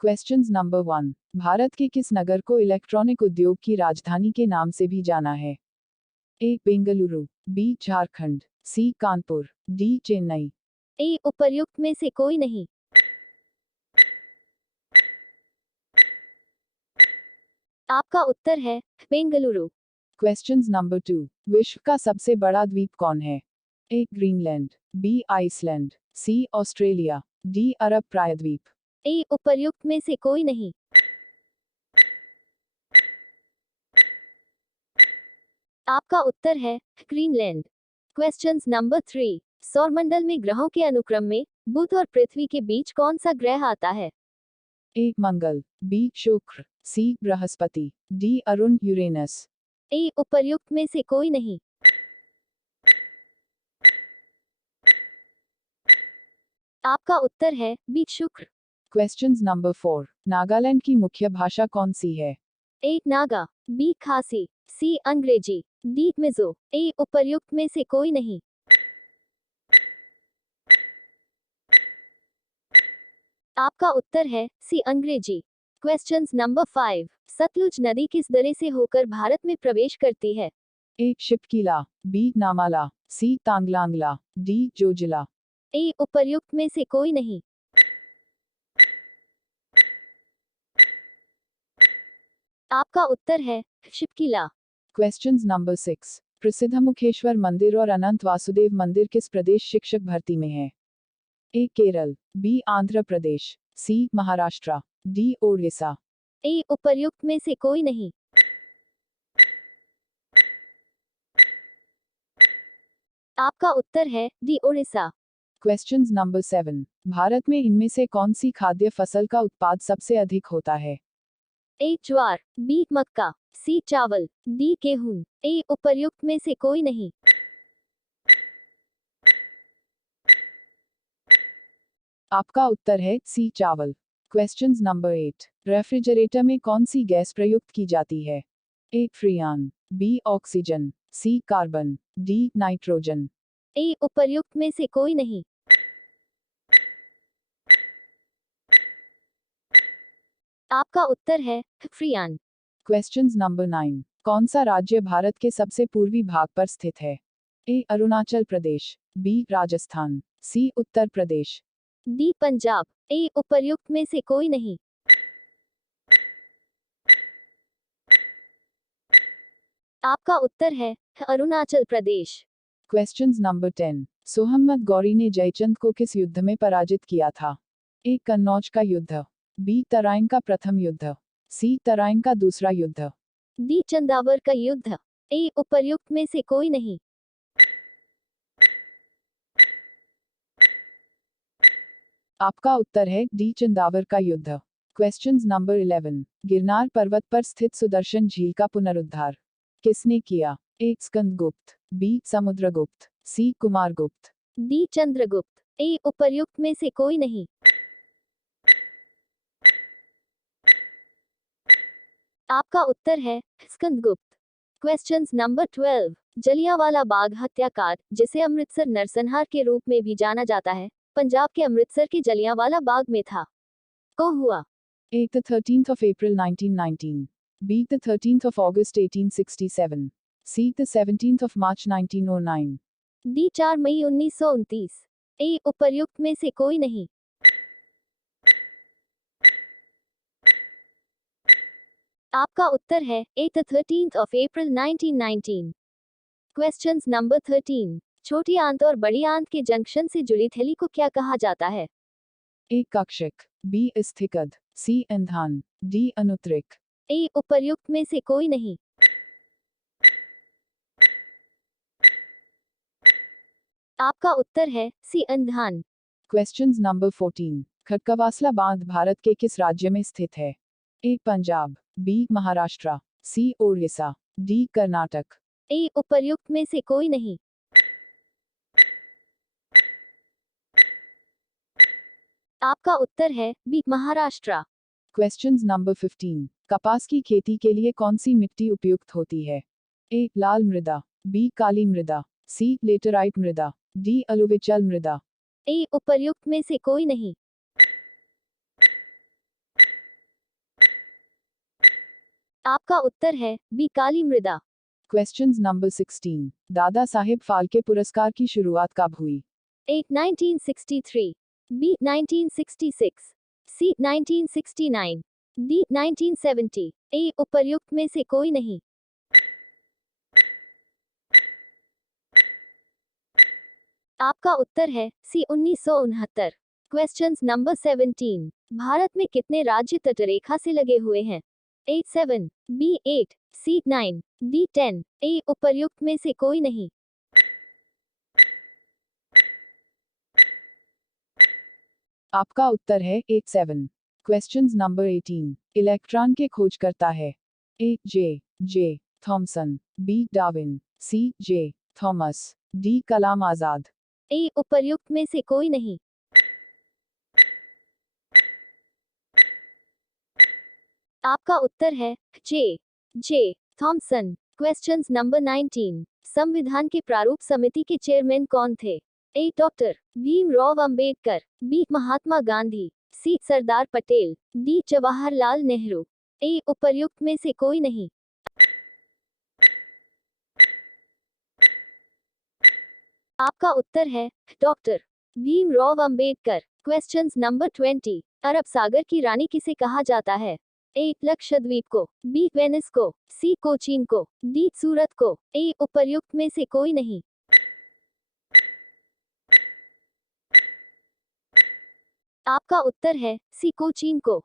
Questions number 1। Bharat के किस नगर को इलेक्ट्रॉनिक उद्योग की राजधानी के नाम से भी जाना है? ए. बेंगलुरु, बी. झारखंड, सी. कानपुर, डी. चेन्नई। ए. उपर्युक्त में से कोई नहीं। आपका उत्तर है बेंगलुरु। Questions number 2। विश्व का सबसे बड़ा द्वीप कौन है? A. Greenland, B. Iceland, C. Australia, D. अरब प्रायद्वीप। ए. उपर्युक्त में से कोई नहीं। आपका उत्तर है ग्रीनलैंड। Questions number 3। सौरमंडल में ग्रहों के अनुक्रम में बुध और पृथ्वी के बीच कौन सा ग्रह आता है? ए. मंगल, बी. शुक्र, सी. बृहस्पति, डी. अरुण यूरेनस। ए. उपर्युक्त में से कोई नहीं। आपका उत्तर है बी. शुक्र। Questions number 4। नागालैंड की मुख्य भाषा कौन सी है? ए. नागा, बी. खासी, सी. अंग्रेजी, डी. मिजो। ए. उपर्युक्त में से कोई नहीं। आपका उत्तर है सी. अंग्रेजी। Questions number 5। सतलुज नदी किस दरे से होकर भारत में प्रवेश करती है? ए. शिपकीला, बी. नामाला, सी. तांगलांगला, डी. जोजिला। ए. उपर्युक्त में से कोई नहीं। आपका उत्तर है शिपकीला। Questions number 6। प्रसिद्ध मुखेश्वर मंदिर और अनंत वासुदेव मंदिर किस प्रदेश शिक्षक भर्ती में है? ए. केरल, बी. आंध्र प्रदेश, सी. महाराष्ट्र, डी. ओडिशा। ए. उपर्युक्त में से कोई नहीं। आपका उत्तर है D. Odisha. Questions number 7। Bharat में इनमें से कौन सी खाद्य फसल का उत्पाद सबसे अधिक होता है? ए. ज्वार, बी. मक्का, सी. चावल, डी. गेहूं। ए. उपर्युक्त में से कोई नहीं। आपका उत्तर है सी. चावल। Questions number 8। रेफ्रिजरेटर में कौन सी गैस प्रयुक्त की जाती है? A. Freon, B. Oxygen, C. Carbon, D. Nitrogen. A. उपर्युक्त में से कोई नहीं। आपका उत्तर है फ्रियान। Questions number 9। कौन सा राज्य भारत के सबसे पूर्वी भाग पर स्थित है? A. Arunachal Pradesh, B. Rajasthan, C. Uttar Pradesh, D. Punjab. A. उपर्युक्त में से कोई नहीं। आपका उत्तर है अरुणाचल प्रदेश। Questions number 10। सोहम्मद गौरी ने जयचंद को किस युद्ध में पराजित किया था? ए. कन्नौज का युद्ध, बी. तराइन का प्रथम युद्ध, सी. तराइन का दूसरा युद्ध। डी. चंदावर का युद्ध। ए. उपर्युक्त में से कोई नहीं। आपका उत्तर है डी. चंदावर का युद्ध। Questions number 11। गिरनार पर्वत पर स्थित सुदर्शन झील का पुनरुद्धार किसने किया? A. Skandagupta, B. Samudragupta, C. Kumaragupta. D. Chandragupta. A. उपर्युक्त में से कोई नहीं। आपका उत्तर है स्कंदगुप्त। Questions number 12। जलियांवाला बाग हत्याकांड, जिसे अमृतसर नरसंहार के रूप में भी जाना जाता है, पंजाब के अमृतसर के जलियांवाला बाग में था। को हुआ? A. The 13th of April 1919. B. The 13th of August 1867. C. The 17th of March 1909. D. 4 मई 1929। ए. उपर्युक्त में से कोई नहीं। आपका उत्तर है ए. The 13th of April 1919। Questions number 13। छोटी आंत और बड़ी आंत के जंक्शन से जुड़ी थैली को क्या कहा जाता है? A. कक्षक, B. स्थिकद, C. इंधान, D. अनुत्रिक। ए. उपर्युक्त में से कोई नहीं। आपका उत्तर है सी. इंधान। Questions number 14। खडकवासला बांध भारत के किस राज्य में स्थित है? A. Punjab, B. Maharashtra, C. Odisha, D. Karnataka. ए. उपर्युक्त में से कोई नहीं। आपका उत्तर है बी. महाराष्ट्र। Questions number 15। कपास की खेती के लिए कौन सी मिट्टी उपयुक्त होती है? A. लाल मृदा, B. काली मृदा, C. लेटराइट मृदा, D. अलुविचल मृदा। ए. उपर्युक्त में से कोई नहीं। आपका उत्तर है बी काली मृदा। Questions number 16. दादा साहेब फाल्के पुरस्कार की शुरुआत कब हुई? A 1963, B 1966, C 1969, D 1970। ए उपर्युक्त में से कोई नहीं। आपका उत्तर है सी 1969। Questions number 17। भारत में कितने राज्य तटरेखा से लगे हुए हैं? ए 7, बी 8, सी 9, डी 10। ए उपर्युक्त में से कोई नहीं। आपका उत्तर है 87। Questions number 18. इलेक्ट्रॉन के खोजकर्ता है? ए जे थॉमसन, बी डार्विन, सी जे थॉमस, डी कलाम आजाद। ए उपर्युक्त में से कोई नहीं। आपका उत्तर है जे थॉमसन। Questions number 19। संविधान के प्रारूप समिति के चेयरमैन कौन थे? ए डॉक्टर भीमराव अंबेडकर, बी महात्मा गांधी, सी सरदार पटेल, डी जवाहरलाल नेहरू। ए उपर्युक्त में से कोई नहीं। आपका उत्तर है doctor Bhimrao Ambedkar. Questions number 20। अरब सागर की रानी किसे कहा जाता है? ए लक्षद्वीप को, बी वेनिस को, सी कोचीन को, डी सूरत को। ए उपर्युक्त में से कोई नहीं। आपका उत्तर है सी कोचीन को।